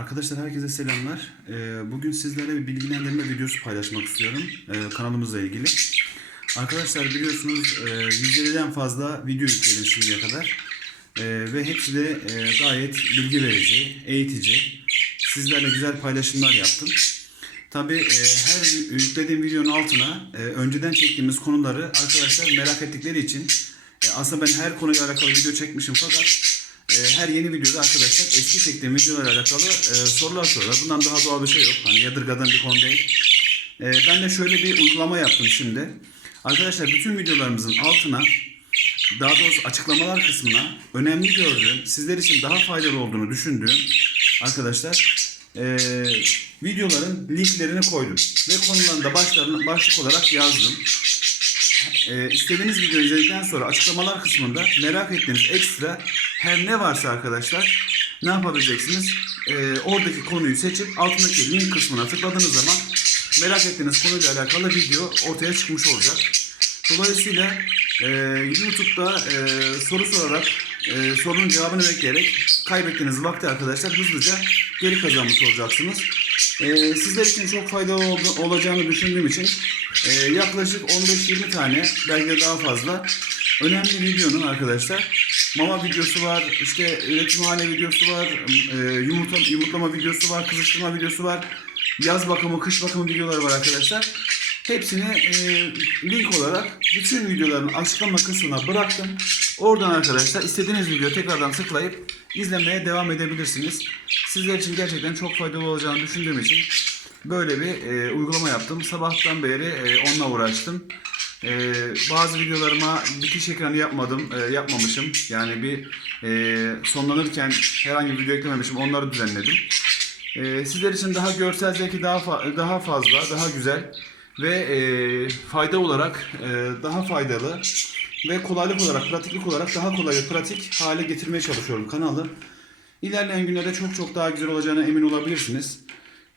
Arkadaşlar herkese selamlar. Ee, Bugün sizlerle bir bilgilendirme videosu paylaşmak istiyorum ee, kanalımızla ilgili. Arkadaşlar biliyorsunuz e, 150'den fazla video yükledim şimdiye kadar. Ee, Ve hepsi de e, gayet bilgi verici, eğitici. Sizlerle güzel paylaşımlar yaptım. Tabii e, her yüklediğim videonun altına e, önceden çektiğimiz konuları arkadaşlar merak ettikleri için e, aslında ben her konuyla alakalı video çekmişim fakat e, her yeni videoda arkadaşlar eski çektiğim videolarla alakalı e, sorular soruyorlar. Bundan daha doğal bir şey yok. Hani yadırgadan bir konu değil. E, ben de şöyle bir uygulama yaptım şimdi. Arkadaşlar bütün videolarımızın altına daha doğrusu açıklamalar kısmına önemli gördüğüm, sizler için daha faydalı olduğunu düşündüğüm arkadaşlar e, videoların linklerini koydum. Ve konularını da başlarını, başlık olarak yazdım. E, istediğiniz videoyu izledikten sonra açıklamalar kısmında merak ettiğiniz ekstra her ne varsa arkadaşlar ne yapabileceksiniz? E, oradaki konuyu seçip altındaki link kısmına tıkladığınız zaman merak ettiğiniz konuyla alakalı video ortaya çıkmış olacak. Dolayısıyla e, YouTube'da e, soru sorarak e, sorunun cevabını bekleyerek kaybettiğiniz vakti arkadaşlar hızlıca geri kazanmış olacaksınız. E, sizler için çok faydalı oldu- olacağını düşündüğüm için e, yaklaşık 15-20 tane belki de daha fazla önemli videonun arkadaşlar mama videosu var, işte üretimhane videosu var, e, yumurta, yumurtlama videosu var, kızıştırma videosu var, yaz bakımı, kış bakımı videoları var arkadaşlar. Hepsini e, link olarak bütün videoların açıklama kısmına bıraktım. Oradan arkadaşlar istediğiniz video tekrardan tıklayıp izlemeye devam edebilirsiniz. Sizler için gerçekten çok faydalı olacağını düşündüğüm için böyle bir e, uygulama yaptım. Sabahtan beri e, onunla uğraştım. E, bazı videolarıma bitiş ekranı yapmadım, e, yapmamışım. Yani bir e, sonlanırken herhangi bir video eklememişim. Onları düzenledim. E, sizler için daha görsel zevki daha fa- daha fazla, daha güzel ve e, fayda olarak e, daha faydalı ve kolaylık olarak, pratiklik olarak daha kolay ve pratik hale getirmeye çalışıyorum kanalı. İlerleyen günlerde çok çok daha güzel olacağına emin olabilirsiniz.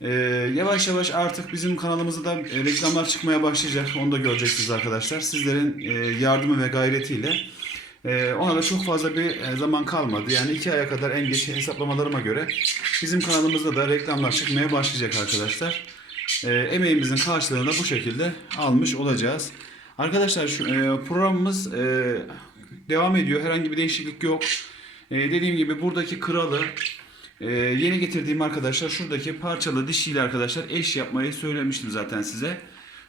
E, yavaş yavaş artık bizim kanalımızda da e, reklamlar çıkmaya başlayacak. Onu da göreceksiniz arkadaşlar. Sizlerin e, yardımı ve gayretiyle. E, ona da çok fazla bir e, zaman kalmadı. Yani iki aya kadar en geç hesaplamalarıma göre bizim kanalımızda da reklamlar çıkmaya başlayacak arkadaşlar. E, emeğimizin karşılığını da bu şekilde almış olacağız. Arkadaşlar şu e, programımız e, devam ediyor. Herhangi bir değişiklik yok. E, dediğim gibi buradaki kralı e, yeni getirdiğim arkadaşlar şuradaki parçalı dişiyle arkadaşlar eş yapmayı söylemiştim zaten size.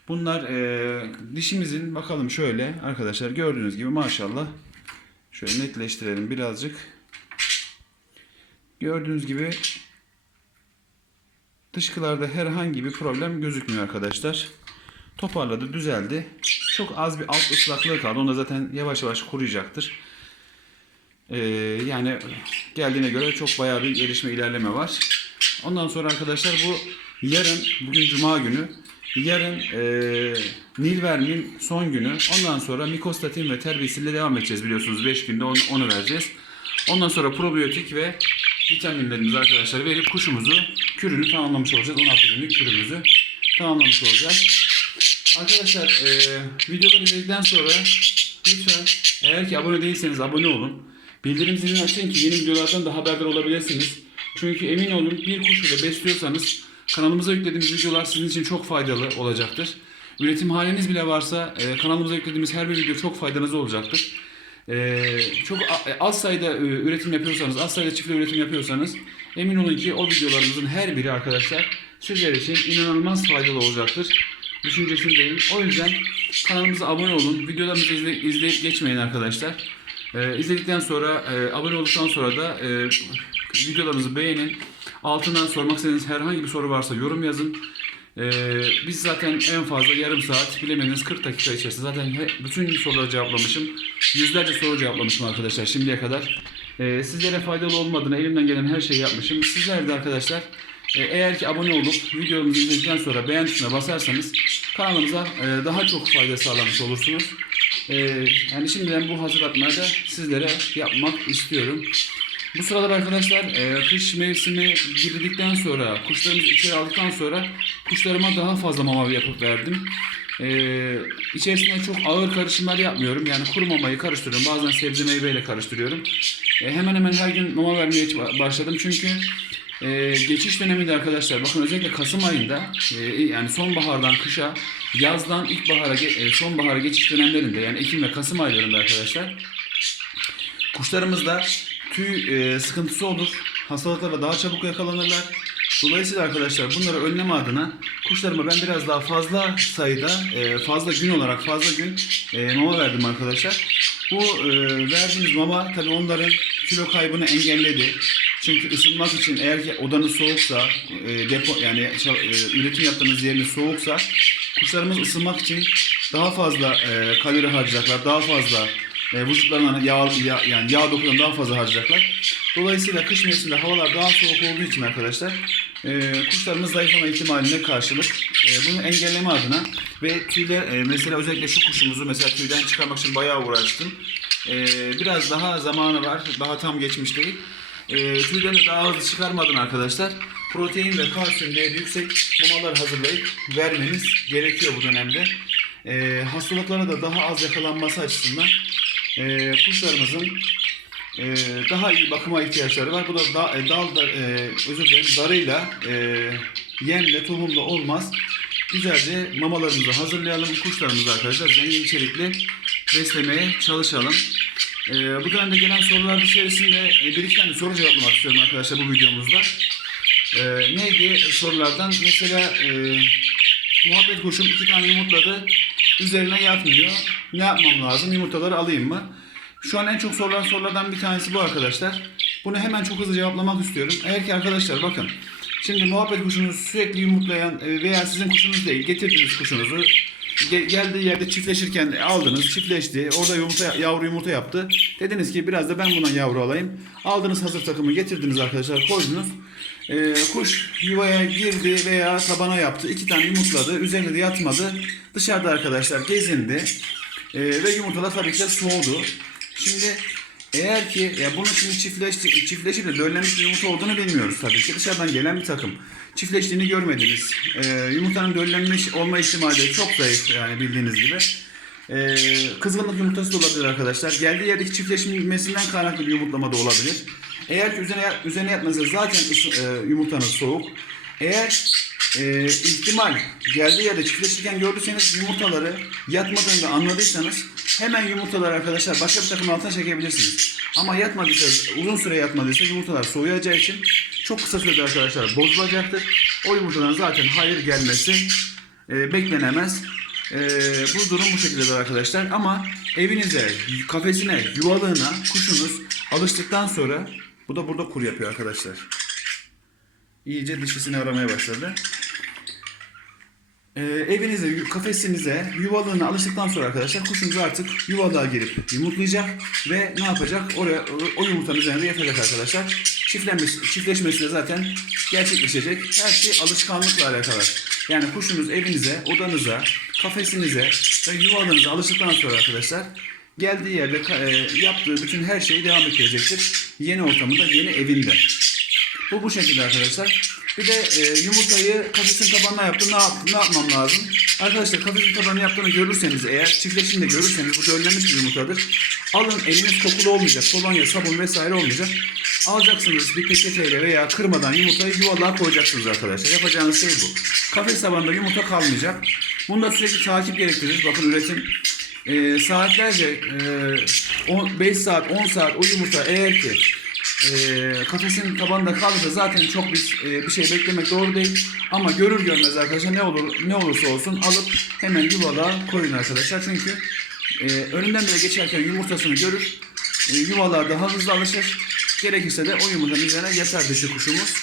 Bunlar e, dişimizin bakalım şöyle arkadaşlar gördüğünüz gibi maşallah şöyle netleştirelim birazcık. Gördüğünüz gibi Dışkılarda herhangi bir problem gözükmüyor arkadaşlar. Toparladı, düzeldi. Çok az bir alt ıslaklığı kaldı. Onda zaten yavaş yavaş kuruyacaktır. Ee, yani geldiğine göre çok bayağı bir gelişme, ilerleme var. Ondan sonra arkadaşlar bu yarın, bugün Cuma günü. Yarın e, Nilvermin son günü. Ondan sonra mikostatin ve terbiyesiyle devam edeceğiz biliyorsunuz. 5 günde onu, onu vereceğiz. Ondan sonra probiyotik ve vitaminlerimizi arkadaşlar verip kuşumuzu kürünü tamamlamış olacağız. 16 günlük kürümüzü tamamlamış olacağız. Arkadaşlar e, videoları izledikten sonra lütfen eğer ki abone değilseniz abone olun. Bildirim zilini açın ki yeni videolardan da haberdar olabilirsiniz. Çünkü emin olun bir kuş ile besliyorsanız kanalımıza yüklediğimiz videolar sizin için çok faydalı olacaktır. Üretim haliniz bile varsa e, kanalımıza yüklediğimiz her bir video çok faydanız olacaktır. Ee, çok a- az sayıda e, üretim yapıyorsanız, az sayıda çiftli üretim yapıyorsanız emin olun ki o videolarımızın her biri arkadaşlar sizler için inanılmaz faydalı olacaktır. Düşüncesindeyim. O yüzden kanalımıza abone olun. Videolarımızı izle- izleyip geçmeyin arkadaşlar. Ee, izledikten sonra, e, abone olduktan sonra da e, videolarımızı beğenin. Altından sormak istediğiniz herhangi bir soru varsa yorum yazın. Ee, biz zaten en fazla yarım saat bilemediniz 40 dakika içerisinde zaten bütün soruları cevaplamışım. Yüzlerce soru cevaplamışım arkadaşlar şimdiye kadar. Ee, sizlere faydalı olmadığını elimden gelen her şeyi yapmışım. Sizler de arkadaşlar eğer ki abone olup videomuzu izledikten sonra beğen tuşuna basarsanız kanalımıza e, daha çok fayda sağlamış olursunuz. Ee, yani şimdiden bu hazırlatmayı da sizlere yapmak istiyorum. Bu sıralar arkadaşlar e, kış mevsimi girdikten sonra, kuşlarımızı içeri aldıktan sonra kuşlarıma daha fazla mama yapıp verdim. E, içerisine çok ağır karışımlar yapmıyorum. Yani kuru mamayı karıştırıyorum. Bazen sebze meyveyle karıştırıyorum. E, hemen hemen her gün mama vermeye ba- başladım. Çünkü e, geçiş döneminde arkadaşlar bakın özellikle Kasım ayında e, yani sonbahardan kışa yazdan ilkbahara e, sonbahara geçiş dönemlerinde yani Ekim ve Kasım aylarında arkadaşlar kuşlarımızda tüy e, sıkıntısı olur. Hastalıklara daha çabuk yakalanırlar. Dolayısıyla arkadaşlar bunları önleme adına kuşlarıma ben biraz daha fazla sayıda e, fazla gün olarak fazla gün e, mama verdim arkadaşlar. Bu e, verdiğimiz mama tabii onların kilo kaybını engelledi. Çünkü ısınmak için eğer ki odanız soğuksa, e, depo yani e, üretim yaptığınız yeriniz soğuksa kuşlarımız ısınmak için daha fazla e, kalori harcayacaklar, daha fazla e, vücutlarına yağ, yağ yani yağ dokularını daha fazla harcayacaklar. Dolayısıyla kış mevsiminde havalar daha soğuk olduğu için arkadaşlar e, kuşlarımız zayıflama ihtimaline karşılık e, bunu engelleme adına ve tüyler e, mesela özellikle şu kuşumuzu mesela tüyden çıkarmak için bayağı uğraştım. E, biraz daha zamanı var. Daha tam geçmiş değil. E, tüylerini daha hızlı çıkarmadın arkadaşlar. Protein ve kalsiyum değeri yüksek mamalar hazırlayıp vermeniz gerekiyor bu dönemde. E, hastalıklara da daha az yakalanması açısından e, kuşlarımızın e, daha iyi bakıma ihtiyaçları var. Bu da da, e, dal da, e, özür dilerim darıyla e, yemle tohumla olmaz. Güzelce mamalarımızı hazırlayalım. Kuşlarımızı arkadaşlar zengin içerikli beslemeye çalışalım. E, bu dönemde gelen sorular içerisinde e, bir iki tane soru cevaplamak istiyorum arkadaşlar bu videomuzda. E, neydi sorulardan? Mesela e, muhabbet kuşum iki tane yumurtladı. Üzerine yatmıyor. Ne yapmam lazım? Yumurtaları alayım mı? Şu an en çok sorulan sorulardan bir tanesi bu arkadaşlar. Bunu hemen çok hızlı cevaplamak istiyorum. Eğer ki arkadaşlar bakın. Şimdi muhabbet kuşunuz sürekli yumurtlayan e, veya sizin kuşunuz değil getirdiğiniz kuşunuzu ge- geldiği yerde çiftleşirken aldınız, çiftleşti. Orada yumurta yavru yumurta yaptı. Dediniz ki biraz da ben bundan yavru alayım. Aldınız hazır takımı getirdiniz arkadaşlar koydunuz. Ee, kuş yuvaya girdi veya tabana yaptı. iki tane yumurtladı. Üzerinde de yatmadı. Dışarıda arkadaşlar gezindi. Ee, ve yumurtalar tabii ki soğudu. Şimdi eğer ki ya bunun şimdi çiftleşti, çiftleşip de döllenmiş bir yumurta olduğunu bilmiyoruz tabii ki. Dışarıdan gelen bir takım. Çiftleştiğini görmediniz. Ee, yumurtanın döllenmiş olma ihtimali çok zayıf yani bildiğiniz gibi. Ee, kızgınlık yumurtası da olabilir arkadaşlar. Geldiği yerdeki çiftleşmesinden kaynaklı bir yumurtlama da olabilir. Eğer ki üzerine, üzerine yatmazsa zaten ısı- e, yumurtanız soğuk. Eğer e, ihtimal geldiği yerde çiftleşirken gördüyseniz yumurtaları yatmadığını anladıysanız hemen yumurtaları arkadaşlar başka bir takım altına çekebilirsiniz. Ama yatmadıysa uzun süre yatmadıysa yumurtalar soğuyacağı için çok kısa sürede arkadaşlar bozulacaktır. O yumurtaların zaten hayır gelmesi e, beklenemez. E, bu durum bu şekildedir arkadaşlar. Ama evinize, kafesine, yuvalığına kuşunuz alıştıktan sonra bu da burada kur yapıyor arkadaşlar. İyice dişisini aramaya başladı. Ee, evinize, kafesinize, yuvalığına alıştıktan sonra arkadaşlar kuşunuz artık yuvalığa girip yumurtlayacak ve ne yapacak? Oraya o- yumurtanın üzerinde yatacak arkadaşlar. Çiftlenmesi, çiftleşmesi de zaten gerçekleşecek. Her şey alışkanlıkla alakalı. Yani kuşunuz evinize, odanıza, kafesinize ve yuvalığınıza alıştıktan sonra arkadaşlar geldiği yerde e, yaptığı bütün her şeyi devam ettirecektir. Yeni ortamında, yeni evinde. Bu bu şekilde arkadaşlar. Bir de e, yumurtayı kafesin tabanına yaptım. Ne, yap, ne yapmam lazım? Arkadaşlar kafesin tabanını yaptığını görürseniz eğer çiftleşinde görürseniz bu döllenmiş bir yumurtadır. Alın eliniz kokulu olmayacak. Kolonya, sabun vesaire olmayacak. Alacaksınız bir peçeteyle veya kırmadan yumurtayı yuvalığa koyacaksınız arkadaşlar. Yapacağınız şey bu. Kafes tabanında yumurta kalmayacak. Bunda sürekli takip gerektirir. Bakın üretim e, saatlerce e, 5 saat 10 saat o yumurta eğer ki e, kafesin tabanında kalırsa zaten çok bir, e, bir şey beklemek doğru değil. Ama görür görmez arkadaşlar ne olur ne olursa olsun alıp hemen yuvalığa koyun arkadaşlar. Çünkü e, önünden bile geçerken yumurtasını görür. E, yuvalığa daha hızlı alışır. Gerekirse de o yumurtanın üzerine yatar dişi kuşumuz.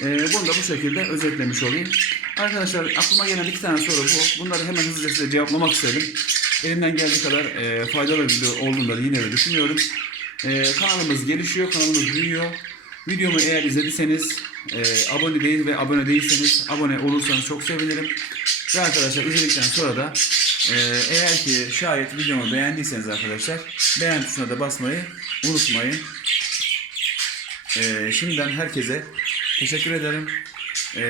E, bunu da bu şekilde özetlemiş olayım. Arkadaşlar aklıma gelen iki tane soru bu. Bunları hemen hızlıca size cevaplamak istedim. Elimden geldiği kadar e, faydalı bir video olduğunu da yine de düşünüyorum. Ee, kanalımız gelişiyor, kanalımız büyüyor. Videomu eğer izlediyseniz, e, abone değil ve abone değilseniz abone olursanız çok sevinirim. Ve arkadaşlar izledikten sonra da e, eğer ki şayet videomu beğendiyseniz arkadaşlar beğen tuşuna da basmayı unutmayın. E, şimdiden herkese teşekkür ederim. E,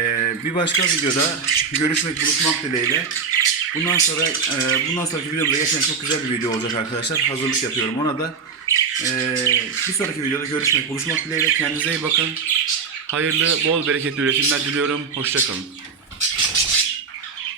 bir başka videoda görüşmek, buluşmak dileğiyle. Bundan sonra e, bundan sonraki videomda gerçekten çok güzel bir video olacak arkadaşlar. Hazırlık yapıyorum ona da. Ee, bir sonraki videoda görüşmek, buluşmak dileğiyle. Kendinize iyi bakın. Hayırlı, bol bereketli üretimler diliyorum. Hoşçakalın.